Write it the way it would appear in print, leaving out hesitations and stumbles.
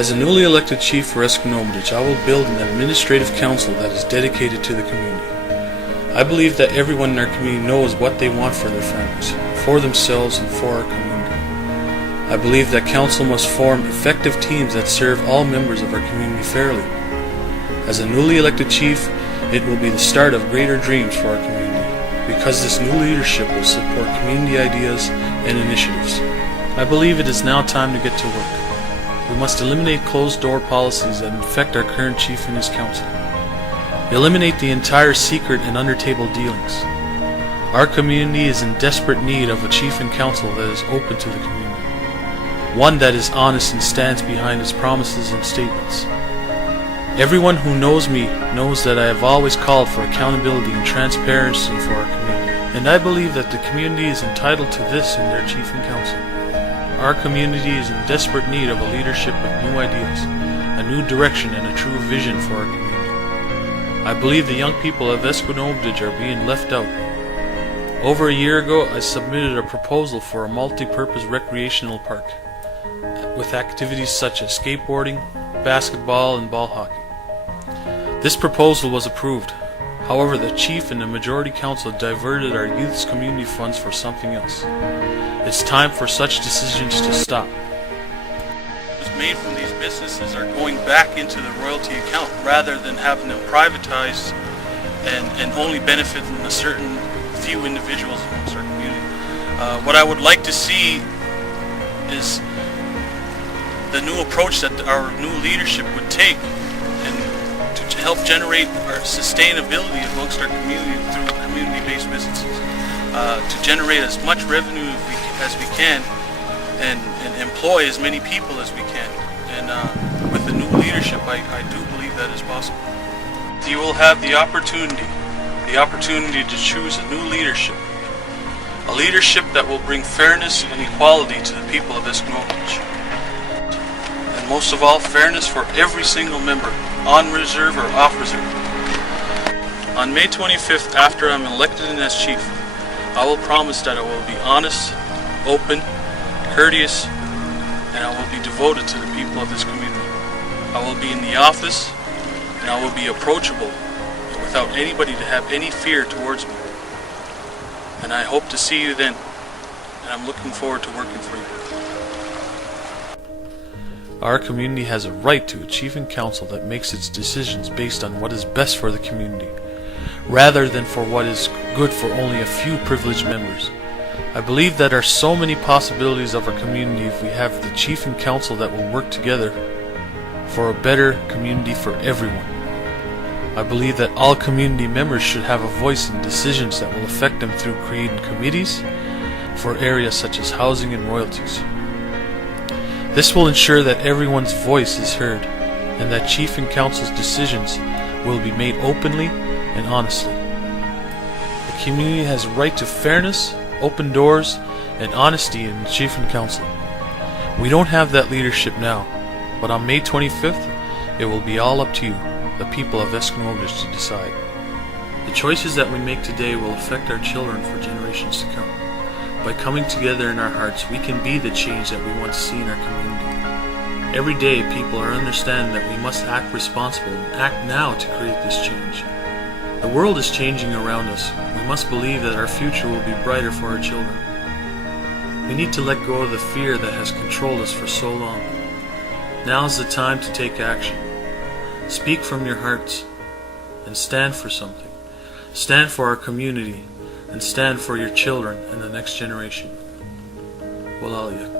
As a newly elected chief for Esgenoopetitj, I will build an administrative council that is dedicated to the community. I believe that everyone in our community knows what they want for their families, for themselves, and for our community. I believe that council must form effective teams that serve all members of our community fairly. As a newly elected chief, it will be the start of greater dreams for our community, because this new leadership will support community ideas and initiatives. I believe it is now time to get to work. We must eliminate closed-door policies that infect our current chief and his council. Eliminate the entire secret and under-table dealings. Our community is in desperate need of a chief and council that is open to the community, one that is honest and stands behind its promises and statements. Everyone who knows me knows that I have always called for accountability and transparency for our community, and I believe that the community is entitled to this in their chief and council. Our community is in desperate need of a leadership with new ideas, a new direction, and a true vision for our community. I believe the young people of Esgenoopetitj are being left out. Over a year ago, I submitted a proposal for a multi-purpose recreational park with activities such as skateboarding, basketball, and ball hockey. This proposal was approved. However, the chief and the majority council diverted our youth's community funds for something else. It's time for such decisions to stop. Made from these businesses are going back into the royalty account rather than having them privatized and only benefiting a certain few individuals amongst our community. What I would like to see is the new approach that our new leadership would take and to help generate our sustainability amongst our community through community-based businesses, to generate as much revenue as we can and employ as many people as we can. And with the new leadership, I do believe that is possible. You will have the opportunity to choose a new leadership, a leadership that will bring fairness and equality to the people of Esgenoopetitj. And most of all, fairness for every single member, on reserve or off reserve. On May 25th, after I'm elected as chief, I will promise that I will be honest, open, courteous, and I will be devoted to the people of this community. I will be in the office, and I will be approachable without anybody to have any fear towards me. And I hope to see you then, and I'm looking forward to working for you. Our community has a right to a chief and council that makes its decisions based on what is best for the community, rather than for what is good for only a few privileged members. I believe that there are so many possibilities of our community if we have the chief and council that will work together for a better community for everyone. I believe that all community members should have a voice in decisions that will affect them through creating committees for areas such as housing and royalties. This will ensure that everyone's voice is heard and that chief and council's decisions will be made openly and honestly. The community has a right to fairness, open doors, and honesty in the chief and council. We don't have that leadership now, but on May 25th, it will be all up to you, the people of Esgenoopetitj, to decide. The choices that we make today will affect our children for generations to come. By coming together in our hearts, we can be the change that we want to see in our community. Every day, people are understanding that we must act responsible and act now to create this change. The world is changing around us. We must believe that our future will be brighter for our children. We need to let go of the fear that has controlled us for so long. Now is the time to take action. Speak from your hearts and stand for something. Stand for our community and stand for your children and the next generation. Walalia.